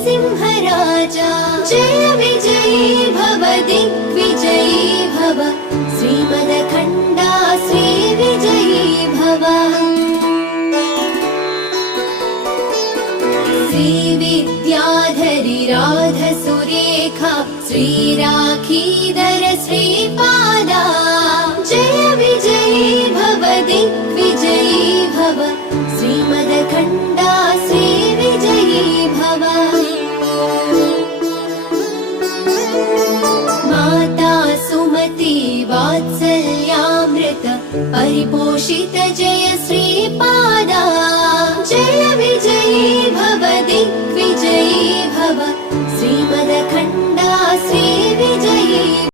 नृसिंहराजा जय विजयी भव दिग्विजयी भव श्रीमदखण्डा श्रीविजयी भव श्रीविद्याधरी राधसुरेखा श्रीराखीधर श्रीपादा जय विजयी भव दिग्विजयी भव श्रीमदखण्डा श्रीविजयी भव माता सुमति वात्सल्यामृत परिपोषित जय श्रीपादा जय विजयी भव दिग्विजयी